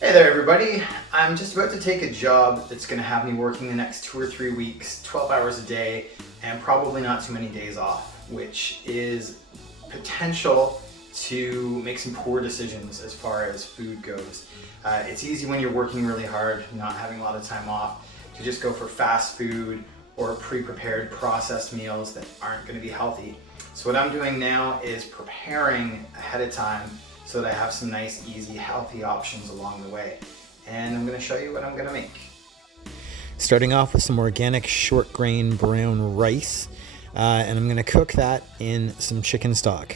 Hey there everybody, I'm just about to take a job that's going to have me working the next 2 or 3 weeks, 12 hours a day, and probably not too many days off, which is potential to make some poor decisions as far as food goes. It's easy when you're working really hard, not having a lot of time off, to just go for fast food or pre-prepared processed meals that aren't going to be healthy. So what I'm doing now is preparing ahead of time so that I have some nice, easy, healthy options along the way. And I'm gonna show you what I'm gonna make. Starting off with some organic short grain brown rice, and I'm gonna cook that in some chicken stock.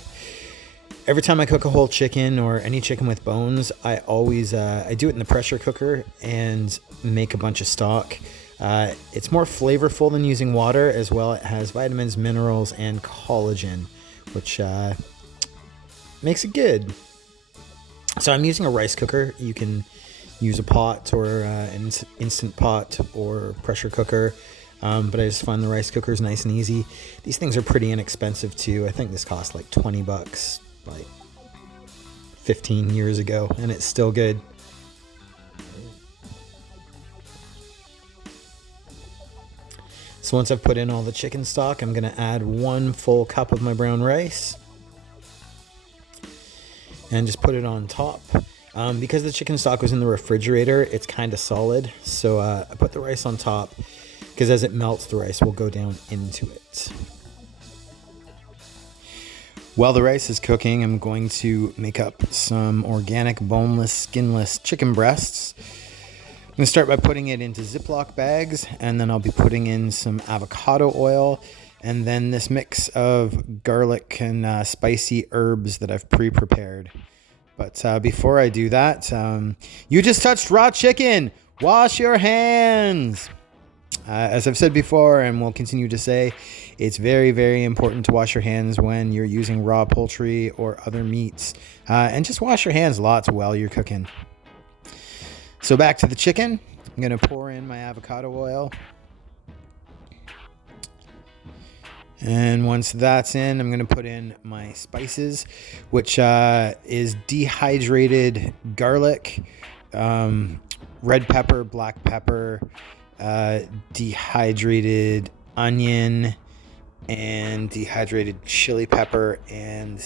Every time I cook a whole chicken or any chicken with bones, I always I do it in the pressure cooker and make a bunch of stock. It's more flavorful than using water, as well. It has vitamins, minerals, and collagen, which makes it good. So I'm using a rice cooker. You can use a pot or an instant pot or pressure cooker, but I just find the rice cooker is nice and easy. These things are pretty inexpensive too. I think this cost like $20 like 15 years ago, and it's still good. So once I've put in all the chicken stock, I'm gonna add 1 full cup of my brown rice and just put it on top. Because the chicken stock was in the refrigerator, it's kind of solid. So I put the rice on top because as it melts, the rice will go down into it. While the rice is cooking, I'm going to make up some organic, boneless, skinless chicken breasts. I'm going to start by putting it into Ziploc bags, and then I'll be putting in some avocado oil, and then this mix of garlic and spicy herbs that I've pre-prepared. But before I do that, you just touched raw chicken. Wash your hands. As I've said before and will continue to say, it's very, very important to wash your hands when you're using raw poultry or other meats. And just wash your hands lots while you're cooking. So back to the chicken. I'm going to pour in my avocado oil. And once that's in, I'm going to put in my spices, which is dehydrated garlic, red pepper, black pepper, dehydrated onion, and dehydrated chili pepper, and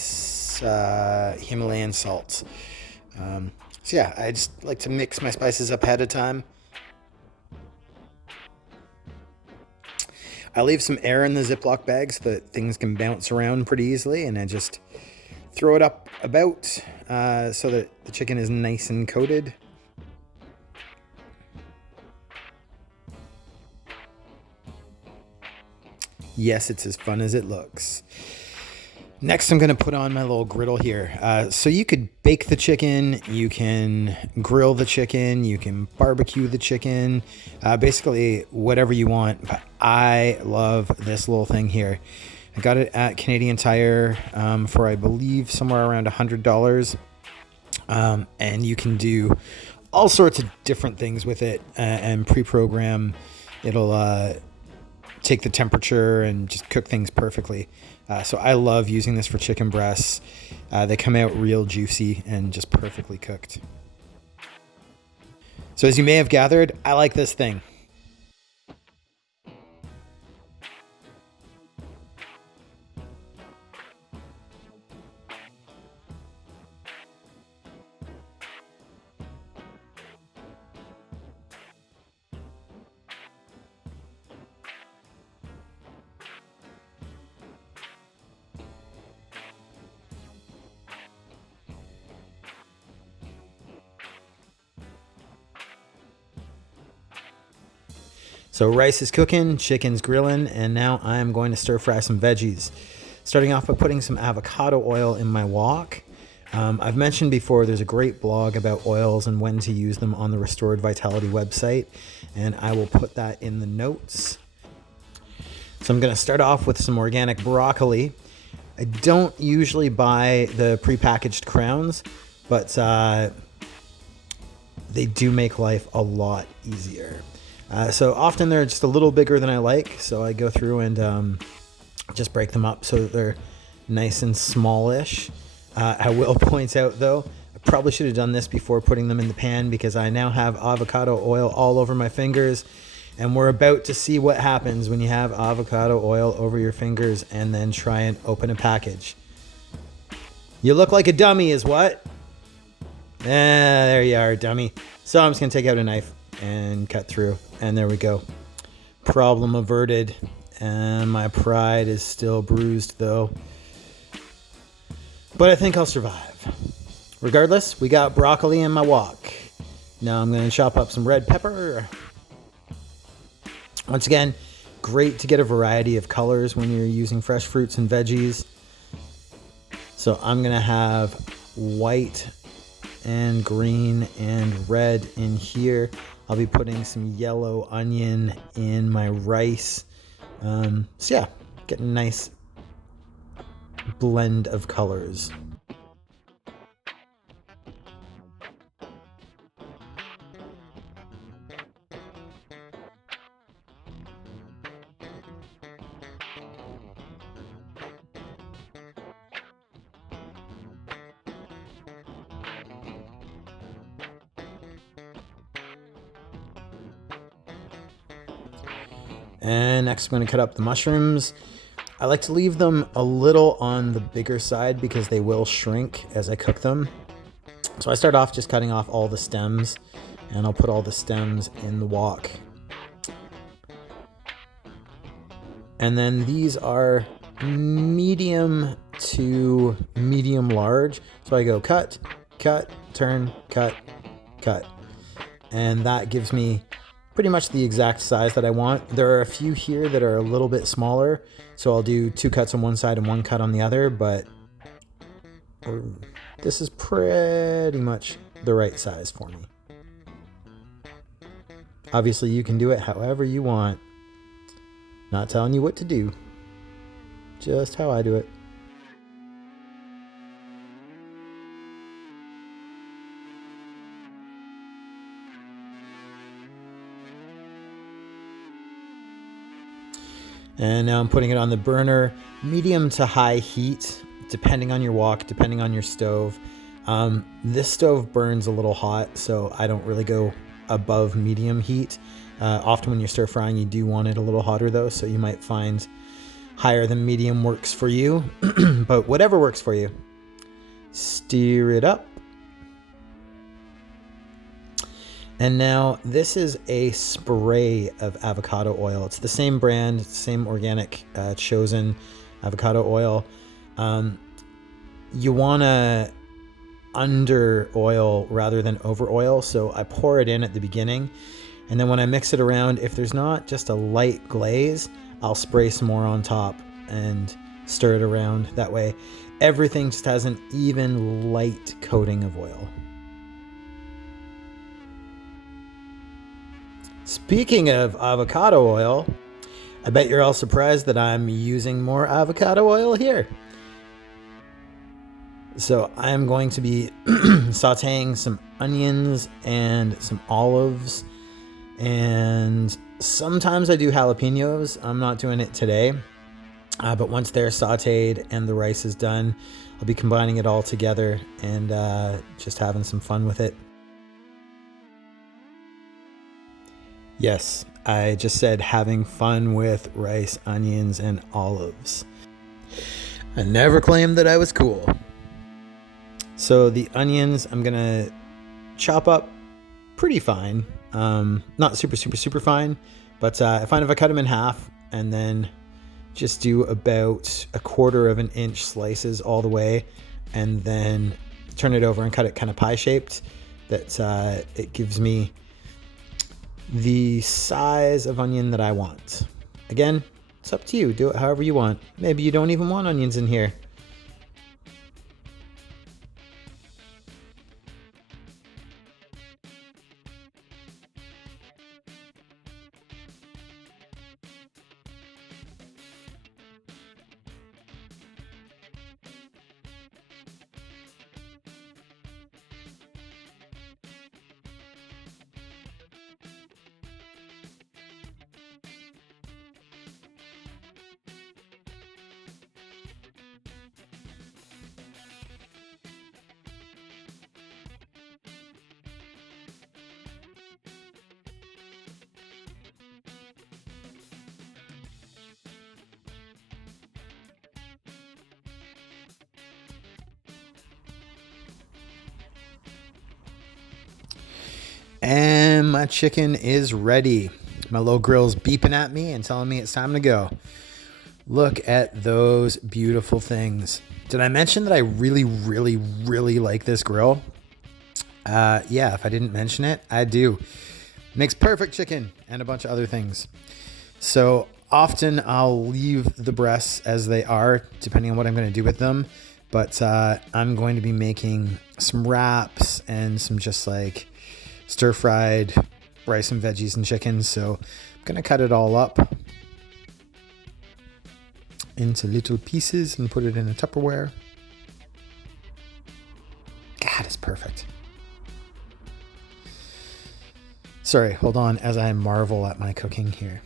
Himalayan salt. So yeah, I just like to mix my spices up ahead of time. I leave some air in the Ziploc bag so that things can bounce around pretty easily, and I just throw it up about so that the chicken is nice and coated. Yes, it's as fun as it looks. Next, I'm going to put on my little griddle here. So you could bake the chicken, you can grill the chicken, you can barbecue the chicken, basically whatever you want. But I love this little thing here. I got it at Canadian Tire for, I believe, somewhere around $100. And you can do all sorts of different things with it and pre-program. It'll take the temperature and just cook things perfectly. So I love using this for chicken breasts. They come out real juicy and just perfectly cooked. So as you may have gathered, I like this thing. So rice is cooking, chicken's grilling, and now I'm going to stir fry some veggies. Starting off by putting some avocado oil in my wok. I've mentioned before there's a great blog about oils and when to use them on the Restored Vitality website, and I will put that in the notes. So I'm going to start off with some organic broccoli. I don't usually buy the prepackaged crowns, but they do make life a lot easier. So often they're just a little bigger than I like, so I go through and just break them up so that they're nice and smallish. I will point out, though, Probably should have done this before putting them in the pan because I now have avocado oil all over my fingers, and we're about to see what happens when you have avocado oil over your fingers and then try and open a package. You look like a dummy is what? There you are, dummy. So I'm just gonna take out a knife and cut through, and there we go. Problem averted, and my pride is still bruised though. But I think I'll survive. Regardless, we got broccoli in my wok. Now I'm going to chop up some red pepper. Once again, great to get a variety of colors when you're using fresh fruits and veggies. So I'm going to have white and green and red in here. I'll be putting some yellow onion in my rice. So yeah, get a nice blend of colors. And next I'm going to cut up the mushrooms. I like to leave them a little on the bigger side because they will shrink as I cook them. So I start off just cutting off all the stems, and I'll put all the stems in the wok. And then these are medium to medium large. So I go cut, cut, turn, cut, cut. And that gives me pretty much the exact size that I want. There are a few here that are a little bit smaller, so I'll do 2 cuts on one side and 1 cut on the other, but this is pretty much the right size for me. Obviously, you can do it however you want. Not telling you what to do, just how I do it. And now I'm putting it on the burner, medium to high heat, depending on your wok, depending on your stove. This stove burns a little hot, so I don't really go above medium heat. Often when you're stir frying, you do want it a little hotter though, so you might find higher than medium works for you. But whatever works for you, stir it up. And now this is a spray of avocado oil. It's the same brand, same organic chosen avocado oil. You want to under oil rather than over oil. So I pour it in at the beginning. And then when I mix it around, if there's not just a light glaze, I'll spray some more on top and stir it around. That way everything just has an even light coating of oil. Speaking of avocado oil, I bet you're all surprised that I'm using more avocado oil here. So I'm going to be sauteing some onions and some olives, and sometimes I do jalapenos. I'm not doing it today, but once they're sauteed and the rice is done, I'll be combining it all together and just having some fun with it. Yes, I just said having fun with rice, onions, and olives. I never claimed that I was cool. So the onions I'm gonna chop up pretty fine. Not super fine, but I find if I cut them in half and then just do about 1/4 of an inch slices all the way, and then turn it over and cut it kind of pie shaped, that it gives me the size of onion that I want. Again, it's up to you. Do it however you want. Maybe you don't even want onions in here. And my chicken is ready. My little grill's beeping at me and telling me it's time to go. Look at those beautiful things. Did I mention that I really, really, really like this grill? Yeah, if I didn't mention it, I do. Makes perfect chicken and a bunch of other things. So often I'll leave the breasts as they are, depending on what I'm going to do with them. But I'm going to be making some wraps and some just like stir-fried rice and veggies and chicken. So I'm going to cut it all up into little pieces and put it in a Tupperware. God, it's perfect. Sorry, hold on as I marvel at my cooking here.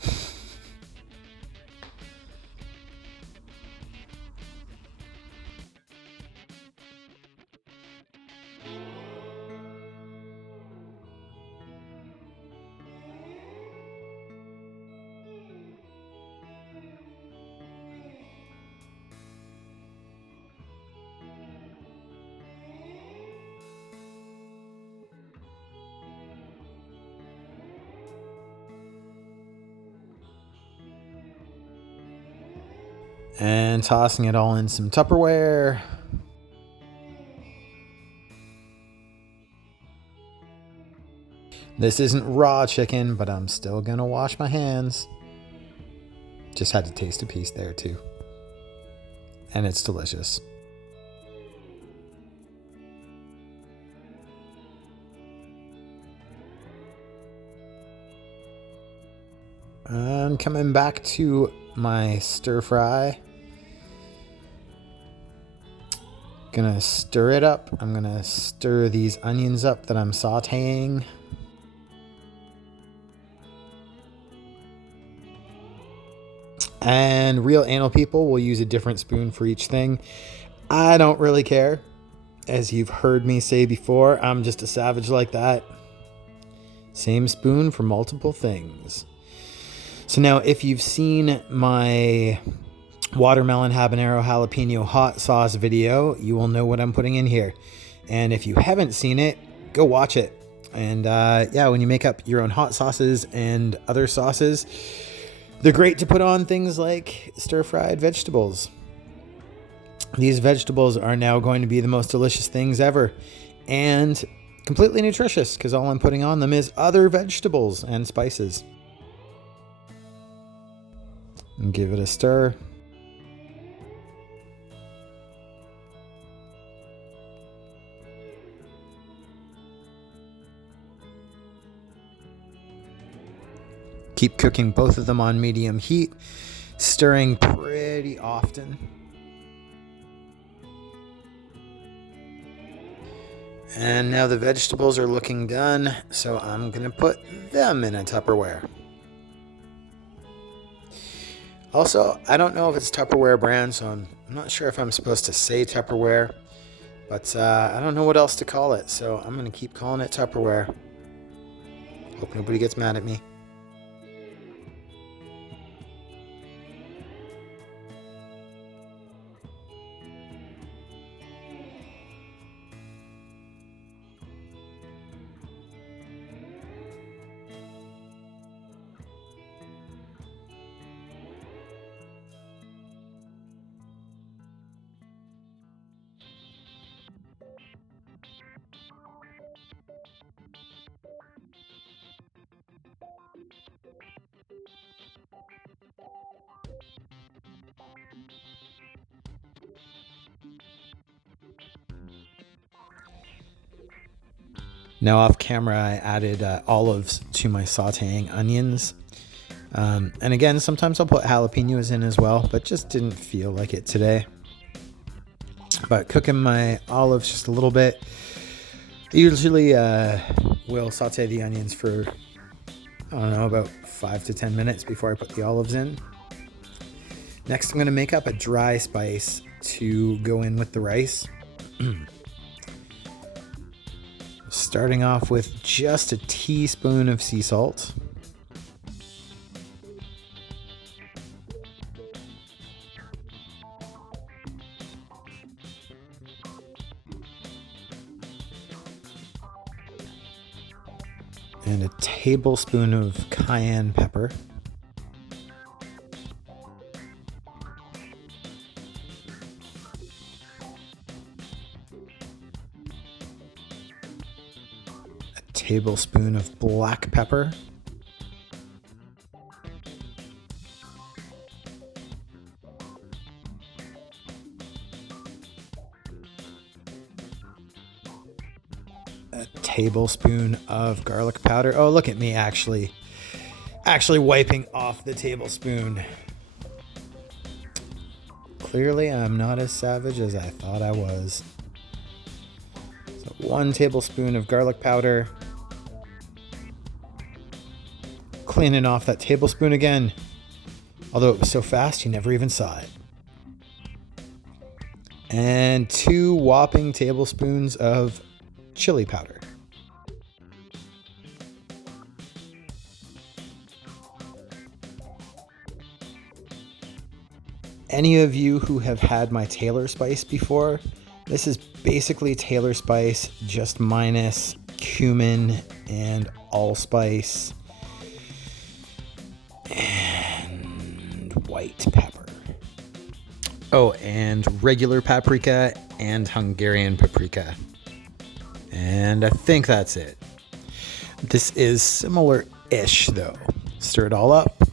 And tossing it all in some Tupperware. This isn't raw chicken, but I'm still gonna wash my hands. Just had to taste a piece there too. And it's delicious. I'm coming back to my stir fry. Gonna stir it up. I'm gonna stir these onions up that I'm sauteing. And real anal people will use a different spoon for each thing. I don't really care. As you've heard me say before, I'm just a savage like that. Same spoon for multiple things. So now if you've seen my watermelon habanero jalapeno hot sauce video, you will know what I'm putting in here. And if you haven't seen it, go watch it. And yeah, when you make up your own hot sauces and other sauces, they're great to put on things like stir-fried vegetables. These vegetables are now going to be the most delicious things ever and completely nutritious because all I'm putting on them is other vegetables and spices. And give it a stir. Keep cooking both of them on medium heat, stirring pretty often. And now the vegetables are looking done, so I'm going to put them in a Tupperware. Also, I don't know if it's Tupperware brand, so I'm not sure if I'm supposed to say Tupperware, but I don't know what else to call it, so I'm going to keep calling it Tupperware. Hope nobody gets mad at me. Now off camera, I added olives to my sauteing onions. And again, sometimes I'll put jalapenos in as well, but just didn't feel like it today. But cooking my olives just a little bit. I usually will saute the onions for, I don't know, about 5 to 10 minutes before I put the olives in. Next, I'm going to make up a dry spice to go in with the rice. Starting off with just a teaspoon of sea salt. and a tablespoon of cayenne pepper. A tablespoon of black pepper. A tablespoon of garlic powder. Oh, look at me actually wiping off the tablespoon. Clearly, I'm not as savage as I thought I was. So 1 tablespoon of garlic powder. Cleaning off that tablespoon again. Although it was so fast, you never even saw it. And 2 whopping tablespoons of chili powder. Any of you who have had my Taylor spice before, this is basically Taylor spice just minus cumin and allspice and white pepper. Oh, and regular paprika and Hungarian paprika. And I think that's it. This is similar-ish though. Stir it all up.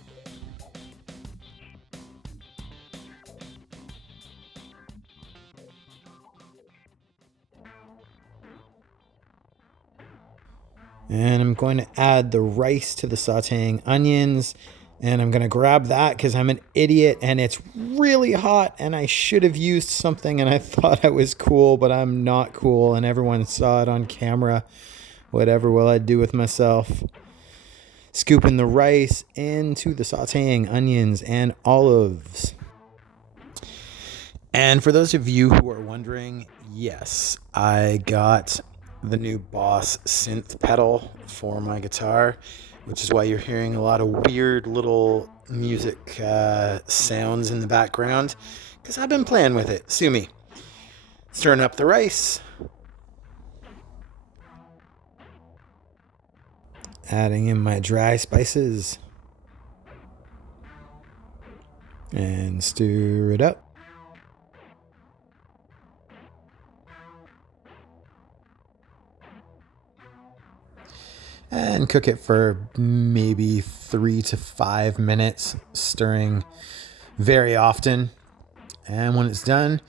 And I'm going to add the rice to the sauteing onions. And I'm going to grab that because I'm an idiot and it's really hot and I should have used something and I thought I was cool, but I'm not cool and everyone saw it on camera. Whatever will I do with myself? Scooping the rice into the sauteing onions and olives. And for those of you who are wondering, yes, I got the new Boss synth pedal for my guitar, which is why you're hearing a lot of weird little music sounds in the background, because I've been playing with it. Sue me. Stirring up the rice. Adding in my dry spices. And stir it up. And cook it for maybe 3 to 5 minutes, stirring very often. And when it's done,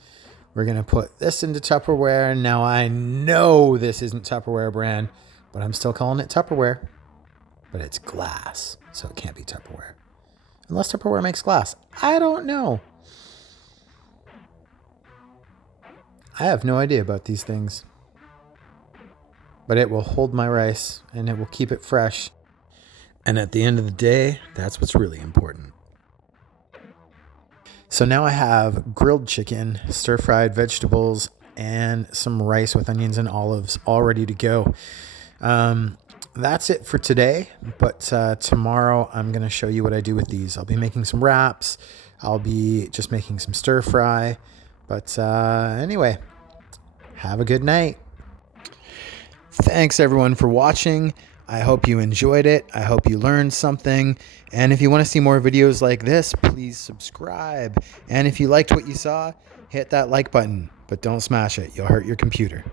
we're going to put this into Tupperware. Now I know this isn't Tupperware brand, but I'm still calling it Tupperware. But it's glass, so it can't be Tupperware. Unless Tupperware makes glass. I don't know. I have no idea about these things. But it will hold my rice and it will keep it fresh. And at the end of the day, that's what's really important. So now I have grilled chicken, stir-fried vegetables, and some rice with onions and olives all ready to go. That's it for today, but tomorrow I'm going to show you what I do with these. I'll be making some wraps. I'll be just making some stir-fry. But anyway, have a good night. Thanks everyone for watching. I hope you enjoyed it. I hope you learned something. And if you want to see more videos like this, please subscribe. And if you liked what you saw, hit that like button, but don't smash it. You'll hurt your computer.